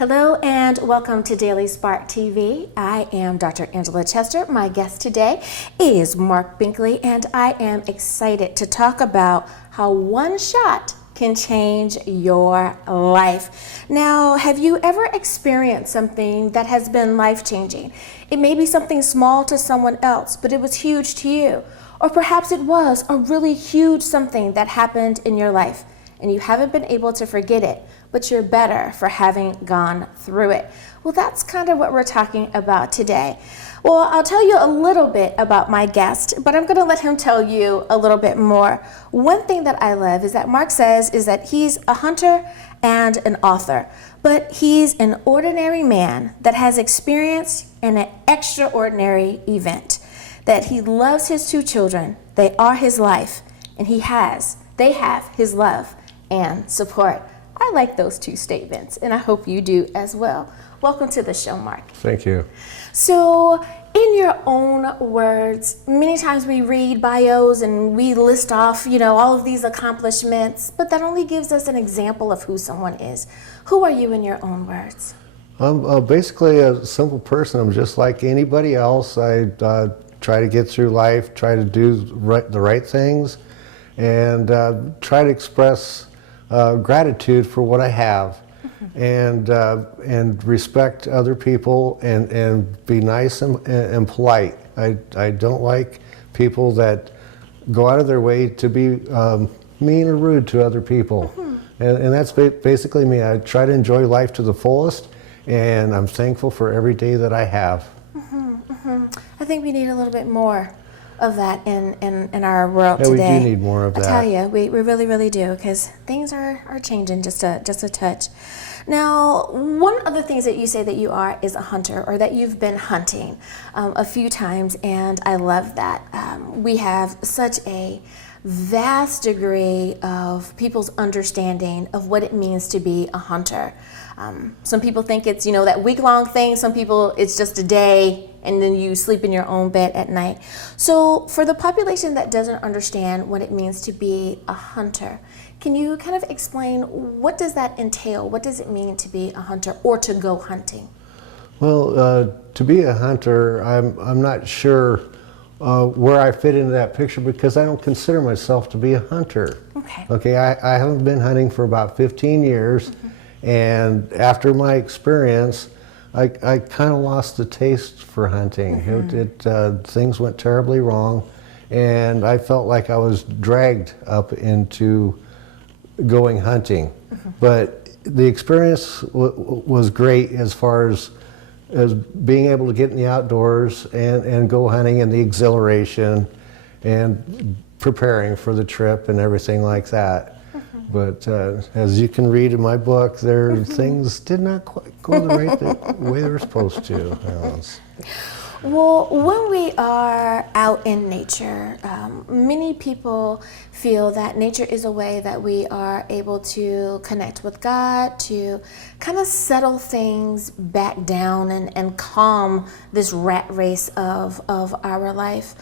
Hello and welcome to Daily Spark TV. I am Dr. Angela Chester. My guest today is Mark Binkley, and I am excited to talk about how one shot can change your life. Now, have you ever experienced something that has been life-changing? It may be something small to someone else, but it was huge to you. Or perhaps it was a really huge something that happened in your life, and you haven't been able to forget it, but you're better for having gone through it. Well, that's kind of what we're talking about today. Well, I'll tell you a little bit about my guest, but I'm gonna let him tell you a little bit more. One thing that I love is that Mark says is that he's a hunter and an author, but he's an ordinary man that has experienced an extraordinary event, that he loves his two children, they are his life, and they have his love and support. I like those two statements, and I hope you do as well. Welcome to the show, Mark. Thank you. So, in your own words, many times we read bios and we list off, all of these accomplishments, but that only gives us an example of who someone is. Who are you in your own words? I'm basically a simple person. I'm just like anybody else. I try to get through life, try to do the right things, and try to express gratitude for what I have, and respect other people, and be nice and polite. I don't like people that go out of their way to be mean or rude to other people. And that's basically me. I try to enjoy life to the fullest, and I'm thankful for every day that I have. I think we need a little bit more of that in our world Yeah, today. we do need more of that. I tell you, we really, really do, because things are changing just a touch. Now, one of the things that you say that you are is a hunter, or that you've been hunting a few times, and I love that. We have such a vast degree of people's understanding of what it means to be a hunter. Some people think it's, that week-long thing. Some people, it's just a day, and then you sleep in your own bed at night. So for the population that doesn't understand what it means to be a hunter, can you kind of explain, what does that entail? What does it mean to be a hunter or to go hunting? Well, to be a hunter, I'm not sure where I fit into that picture, because I don't consider myself to be a hunter. Okay, I haven't been hunting for about 15 years, and after my experience, I kind of lost the taste for hunting. Things went terribly wrong, and I felt like I was dragged up into going hunting. But the experience was great as far as being able to get in the outdoors and go hunting, and the exhilaration and preparing for the trip and everything like that. But as you can read in my book, things did not quite go the way they were supposed to. Well, when we are out in nature, many people feel that nature is a way that we are able to connect with God, to kind of settle things back down and calm this rat race of our life.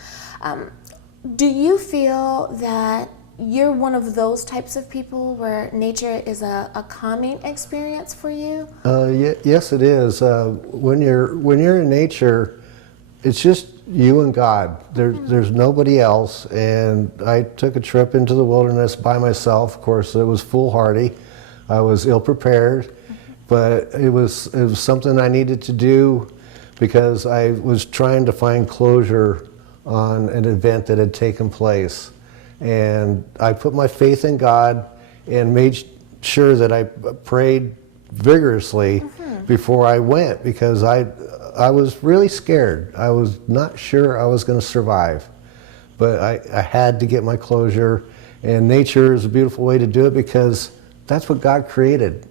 Do you feel that you're one of those types of people where nature is a calming experience for you? Yes, it is. When you're in nature, it's just you and God. There's nobody else. And I took a trip into the wilderness by myself. Of course, it was foolhardy. I was ill prepared, but it was something I needed to do, because I was trying to find closure on an event that had taken place. And I put my faith in God and made sure that I prayed vigorously before I went, because I was really scared. I was not sure I was going to survive, but I had to get my closure, and nature is a beautiful way to do it, because that's what God created.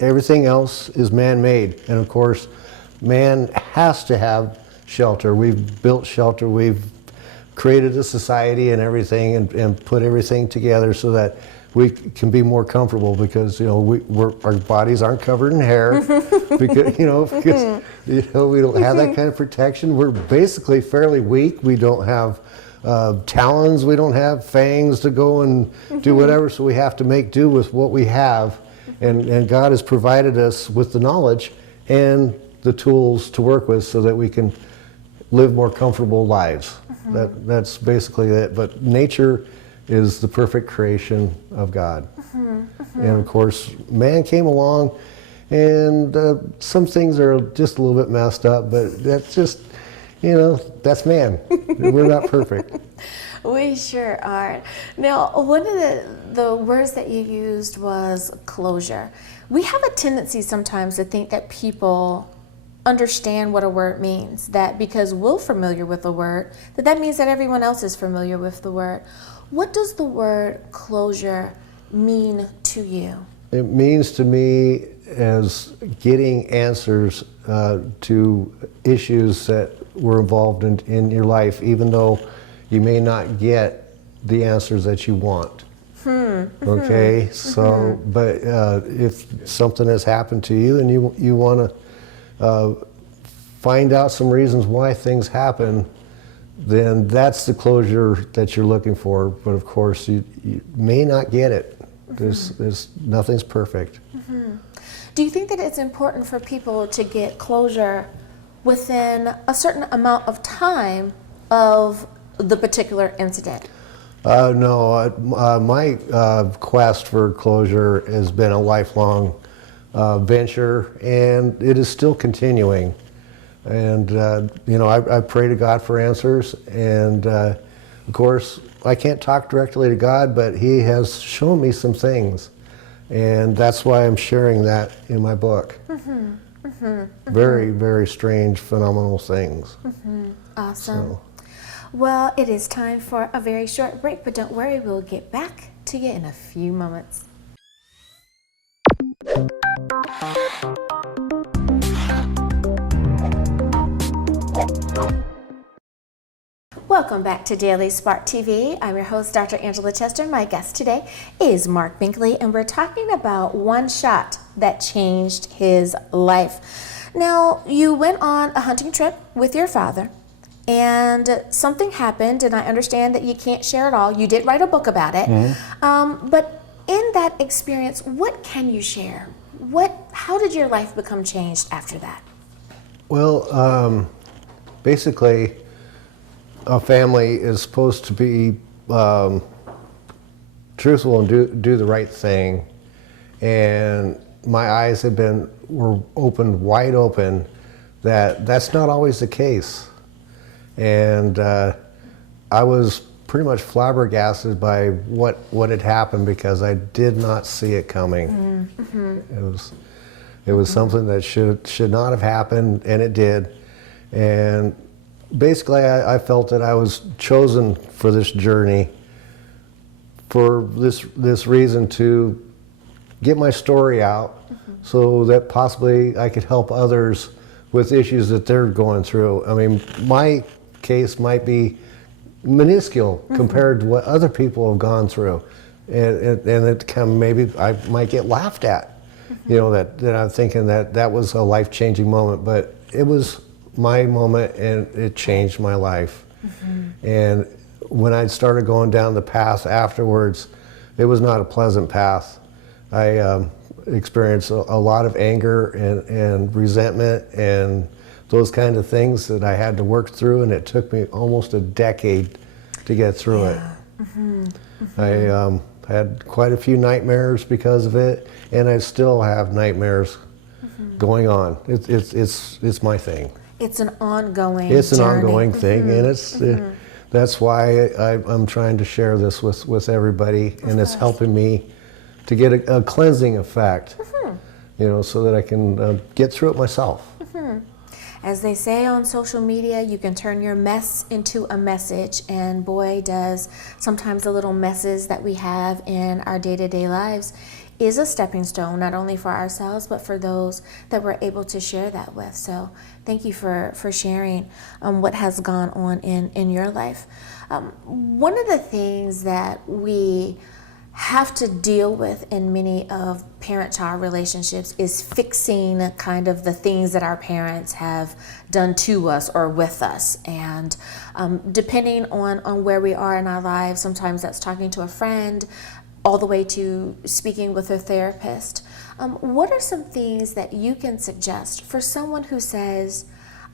Everything else is man-made, and of course man has to have shelter. We've built shelter, we've created a society and everything, and put everything together so that we can be more comfortable, because our bodies aren't covered in hair, because we don't have that kind of protection. We're basically fairly weak. We don't have talons. We don't have fangs to go and do whatever. So we have to make do with what we have, And God has provided us with the knowledge and the tools to work with so that we can live more comfortable lives. That's basically it. But nature is the perfect creation of God. And of course, man came along, and some things are just a little bit messed up, but that's just, that's man. We're not perfect. We sure are. Now, one of the words that you used was closure. We have a tendency sometimes to think that people understand what a word means, that because we're familiar with the word, that means that everyone else is familiar with the word. What does the word closure mean to you? It means to me as getting answers to issues that were involved in your life, even though you may not get the answers that you want. Okay, so but if something has happened to you and you want to find out some reasons why things happen, then that's the closure that you're looking for. But of course, you may not get it. There's nothing's perfect. Do you think that it's important for people to get closure within a certain amount of time of the particular incident? No, my quest for closure has been a lifelong venture, and it is still continuing. And I pray to God for answers, and of course I can't talk directly to God, but He has shown me some things, and that's why I'm sharing that in my book. Very, very strange, phenomenal things. Awesome. So. Well, it is time for a very short break, but don't worry, we'll get back to you in a few moments. Welcome back to Daily Spark TV. I'm your host, Dr. Angela Chester. My guest today is Mark Binkley, and we're talking about one shot that changed his life. Now, you went on a hunting trip with your father, and something happened, and I understand that you can't share it all. You did write a book about it. But in that experience, what can you share? How did your life become changed after that? Well, basically, a family is supposed to be truthful and do the right thing. And my eyes were opened wide open that that's not always the case. And I was pretty much flabbergasted by what had happened because I did not see it coming. It was something that should not have happened, and it did. And basically, I felt that I was chosen for this journey for this reason to get my story out, so that possibly I could help others with issues that they're going through. I mean, my case might be minuscule compared to what other people have gone through, and it kind of maybe I might get laughed at. That I'm thinking that was a life-changing moment, but it was my moment, and it changed my life. And when I started going down the path afterwards, it was not a pleasant path. I experienced a lot of anger and resentment and those kind of things that I had to work through, and it took me almost a decade to get through it. I had quite a few nightmares because of it, and I still have nightmares going on. It's my thing. It's an ongoing It's an journey. ongoing thing, and that's why I'm trying to share this with everybody, and it's helping me to get a cleansing effect, so that I can get through it myself. As they say on social media, you can turn your mess into a message, and boy, does sometimes the little messes that we have in our day-to-day lives is a stepping stone, not only for ourselves, but for those that we're able to share that with. So thank you for sharing what has gone on in your life. One of the things that we have to deal with in many of parent-child relationships is fixing kind of the things that our parents have done to us or with us. And depending on where we are in our lives, sometimes that's talking to a friend, all the way to speaking with a therapist. What are some things that you can suggest for someone who says,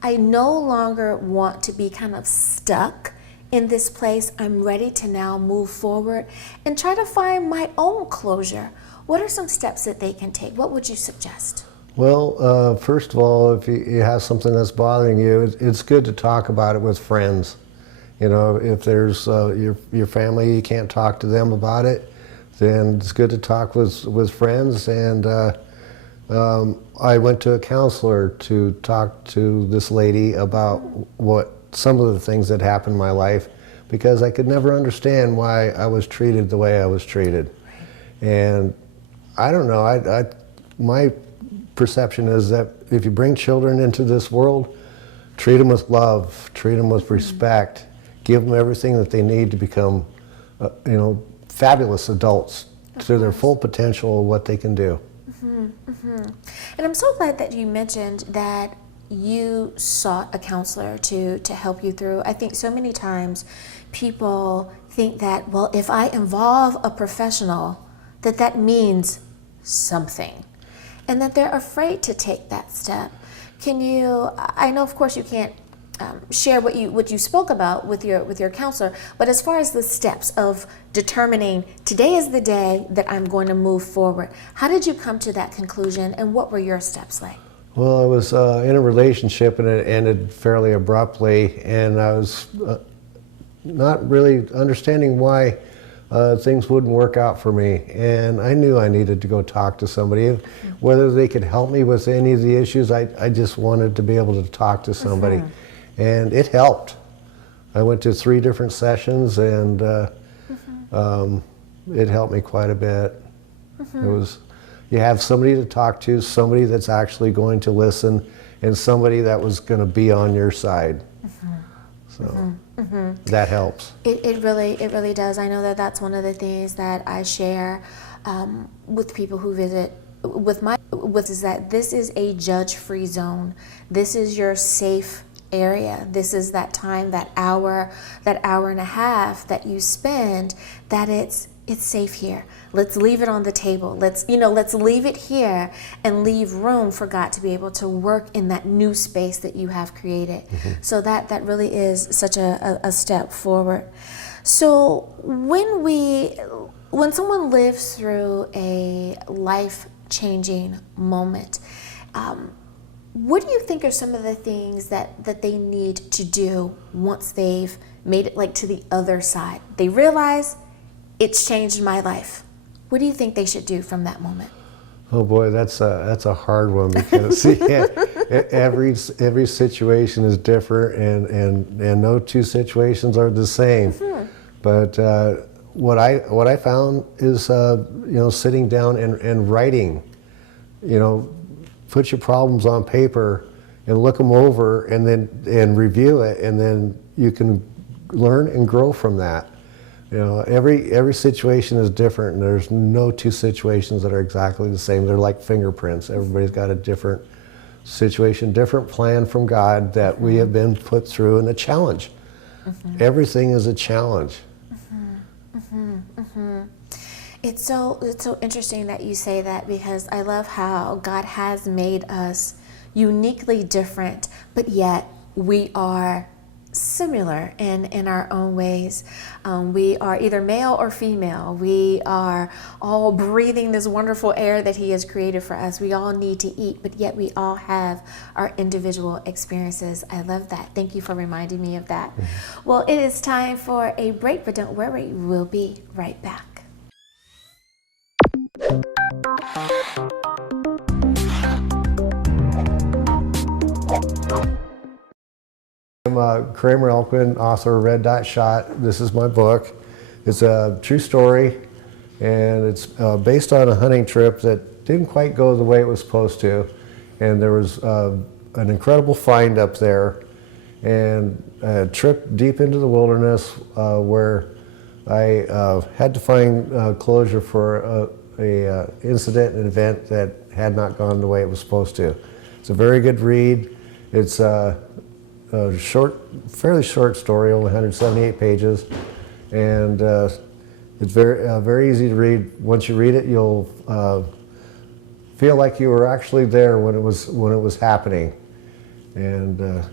I no longer want to be kind of stuck in this place. I'm ready to now move forward and try to find my own closure. What are some steps that they can take? What would you suggest? Well, first of all, if you have something that's bothering you, it's good to talk about it with friends. You know, if there's your family, you can't talk to them about it, then it's good to talk with friends. And I went to a counselor to talk to this lady about some of the things that happened in my life, because I could never understand why I was treated the way I was treated. And I don't know, my perception is that if you bring children into this world, treat them with love, treat them with respect, give them everything that they need to become, fabulous adults to their full potential of what they can do. And I'm so glad that you mentioned that you sought a counselor to help you through. I think so many times people think that, well, if I involve a professional, that means something, and that they're afraid to take that step. Can you, I know of course you can't share what you spoke about with your counselor, but as far as the steps of determining today is the day that I'm going to move forward, how did you come to that conclusion, and what were your steps like? Well, I was in a relationship and it ended fairly abruptly, and I was not really understanding why things wouldn't work out for me. And I knew I needed to go talk to somebody. Whether they could help me with any of the issues, I just wanted to be able to talk to somebody. And it helped. I went to 3 different sessions, and it helped me quite a bit. You have somebody to talk to, somebody that's actually going to listen, and somebody that was going to be on your side. So that helps. It really does. I know that that's one of the things that I share with people who visit with is that this is a judge-free zone. This is your safe area. This is that time, that hour and a half that you spend, that it's safe here. Let's leave it on the table. Let's leave it here and leave room for God to be able to work in that new space that you have created. So that really is such a step forward. So when someone lives through a life-changing moment, what do you think are some of the things that they need to do once they've made it to the other side? They realize it's changed my life. What do you think they should do from that moment? Oh boy, that's a hard one, because every situation is different, and no 2 situations are the same. But what I found is sitting down and writing. Put your problems on paper and look them over, and review it, and then you can learn and grow from that. Every situation is different, and there's no 2 situations that are exactly the same. They're like fingerprints. Everybody's got a different situation, different plan from God that we have been put through, and a challenge. Everything is a challenge. It's so interesting that you say that, because I love how God has made us uniquely different, but yet we are similar in our own ways. We are either male or female. We are all breathing this wonderful air that He has created for us. We all need to eat, but yet we all have our individual experiences. I love that. Thank you for reminding me of that. Well, it is time for a break, but don't worry, we'll be right back. I'm Kramer Elquin, author of Red Dot Shot. This is my book. It's a true story, and it's based on a hunting trip that didn't quite go the way it was supposed to. And there was an incredible find up there, and a trip deep into the wilderness where I had to find closure for a incident, an event that had not gone the way it was supposed to. It's a very good read. It's a fairly short story, only 178 pages, and It's very easy to read. Once you read it, you'll feel like you were actually there when it was happening. And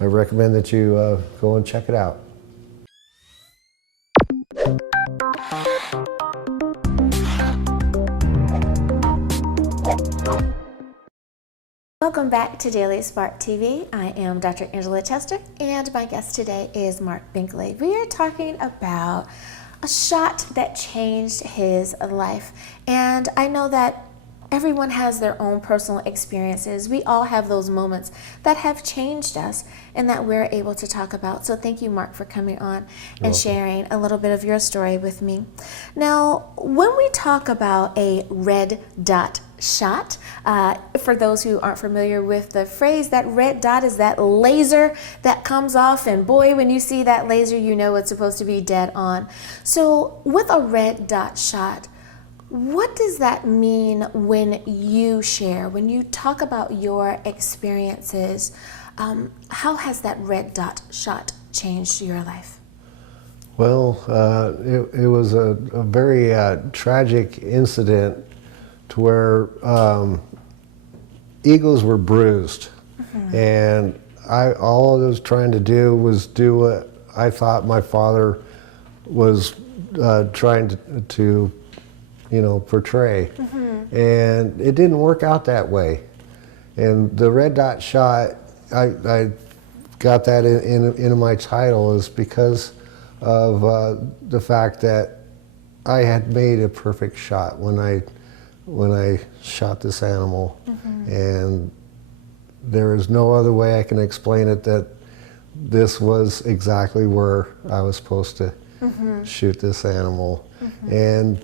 I recommend that you go and check it out. Welcome back to Daily Spark TV. I am Dr. Angela Chester, and my guest today is Mark Binkley. We are talking about a shot that changed his life. And I know that everyone has their own personal experiences. We all have those moments that have changed us and that we're able to talk about. So thank you, Mark, for coming on and sharing a little bit of your story with me. Now, when we talk about a red dot shot, for those who aren't familiar with the phrase, that red dot is that laser that comes off, and boy, when you see that laser, you know it's supposed to be dead on. So with a red dot shot, what does that mean when you share, when you talk about your experiences? How has that red dot shot changed your life? Well, it was a very tragic incident to where egos were bruised. And all I was trying to do was do what I thought my father was trying to portray. And it didn't work out that way. And the red dot shot, I got that into my title is because of the fact that I had made a perfect shot when I shot this animal. And there is no other way I can explain it that this was exactly where I was supposed to shoot this animal. And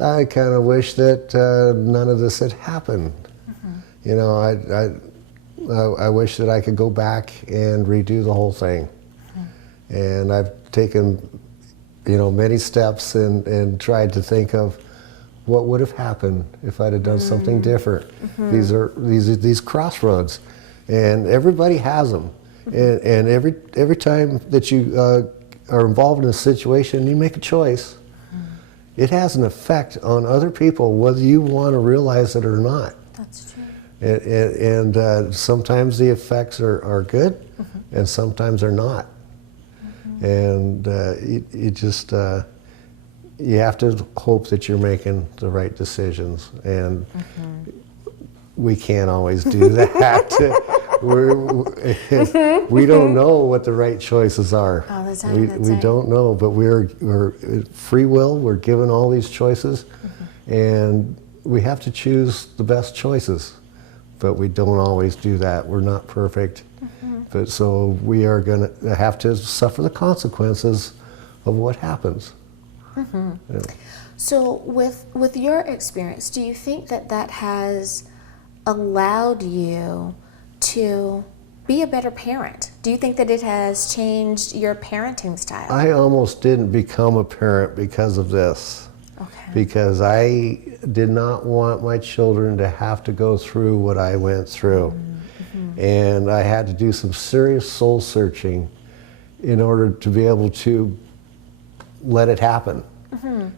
I kind of wish that none of this had happened. You know, I wish that I could go back and redo the whole thing. And I've taken, many steps and tried to think of what would have happened if I'd have done something different. These are these crossroads, and everybody has them. And every time that you are involved in a situation, you make a choice. It has an effect on other people, whether you want to realize it or not. That's true. And sometimes the effects are good, and sometimes they're not. And you just you have to hope that you're making the right decisions, and we can't always do that. We don't know what the right choices are. All the time. We don't know, but we're free will. We're given all these choices, and we have to choose the best choices. But we don't always do that. We're not perfect. But so we are going to have to suffer the consequences of what happens. Yeah. So with your experience, do you think that has allowed you to be a better parent? Do you think that it has changed your parenting style? I almost didn't become a parent because of this. Okay. Because I did not want my children to have to go through what I went through. And I had to do some serious soul searching in order to be able to let it happen.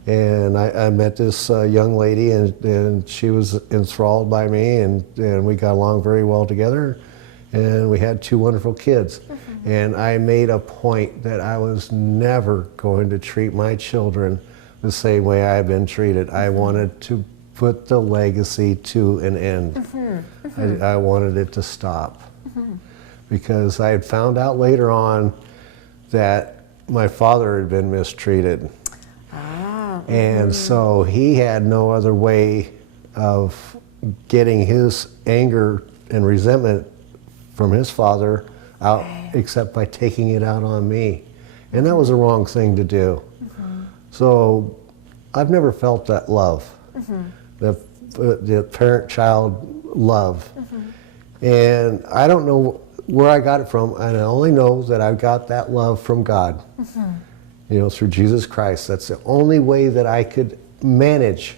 And I met this young lady, and she was enthralled by me, and we got along very well together, and we had 2 wonderful kids. And I made a point that I was never going to treat my children the same way I've been treated. I wanted to put the legacy to an end. I wanted it to stop. Because I had found out later on that my father had been mistreated. And so he had no other way of getting his anger and resentment from his father out except by taking it out on me. And that was the wrong thing to do. So I've never felt that love, the parent-child love. And I don't know where I got it from, and I only know that I got that love from God, through Jesus Christ. That's the only way that I could manage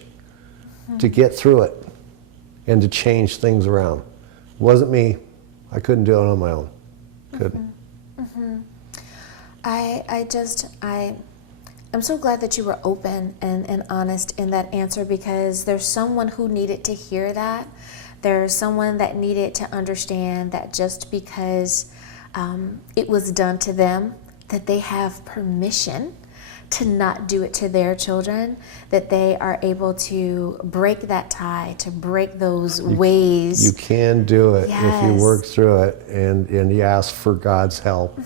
to get through it and to change things around. It wasn't me. I couldn't do it on my own. Couldn't. I I'm so glad that you were open and honest in that answer, because there's someone who needed to hear that. There's someone that needed to understand that just because it was done to them, that they have permission to not do it to their children, that they are able to break that tie, to break those ways. You can do it if you Yes. work through it and you ask for God's help.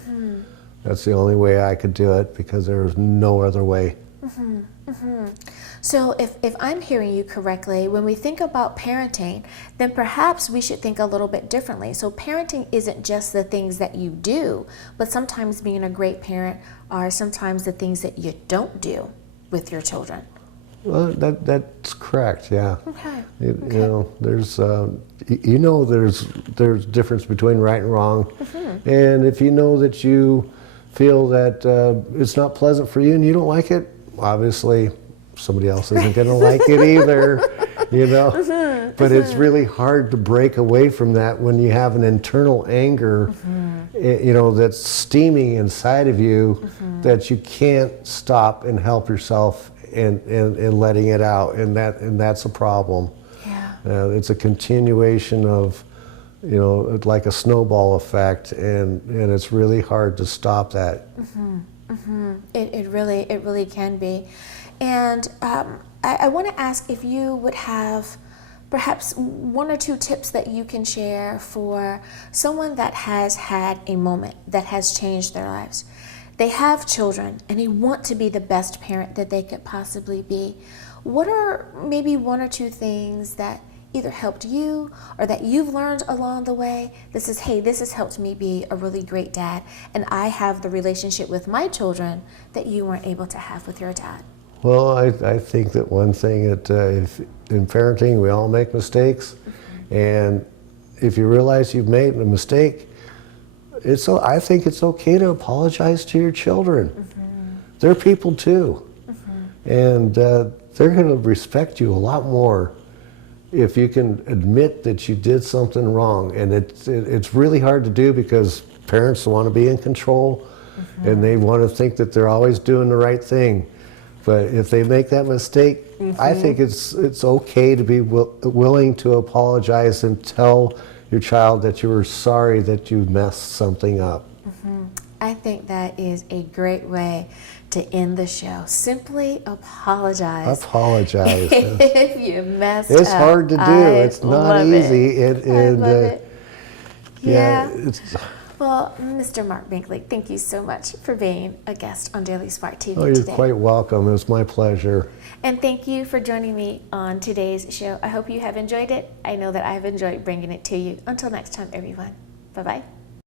That's the only way I could do it, because there's no other way. So if I'm hearing you correctly, when we think about parenting, then perhaps we should think a little bit differently. So parenting isn't just the things that you do, but sometimes being a great parent are sometimes the things that you don't do with your children. Well, that's correct. Yeah. Okay. You know, there's there's difference between right and wrong, and if you know that you feel that it's not pleasant for you and you don't like it, obviously somebody else isn't going to like it either, you know. But it's really hard to break away from that when you have an internal anger, you know, that's steaming inside of you, that you can't stop and help yourself and letting it out, and that's a problem. Yeah. It's a continuation of, you know, like a snowball effect, and it's really hard to stop that. It really can be. And I want to ask if you would have perhaps one or two tips that you can share for someone that has had a moment that has changed their lives. They have children and they want to be the best parent that they could possibly be. What are maybe one or two things that either helped you or that you've learned along the way? This has helped me be a really great dad, and I have the relationship with my children that you weren't able to have with your dad. Well, I think that one thing that if in parenting we all make mistakes, and if you realize you've made a mistake, I think it's okay to apologize to your children. They're people too, and they're going to respect you a lot more if you can admit that you did something wrong. And it's really hard to do, because parents want to be in control, and they want to think that they're always doing the right thing. But if they make that mistake, I think it's okay to be willing to apologize and tell your child that you were sorry that you messed something up. I think that is a great way to end the show. Simply apologize. Apologize. If you messed It's up. hard to do. It's not love easy. It. I love it. Yeah. Well, Mr. Mark Binkley, thank you so much for being a guest on Daily Spark TV you're today. quite welcome. It was my pleasure. And thank you for joining me on today's show. I hope you have enjoyed it. I know that I have enjoyed bringing it to you. Until next time, everyone. Bye-bye.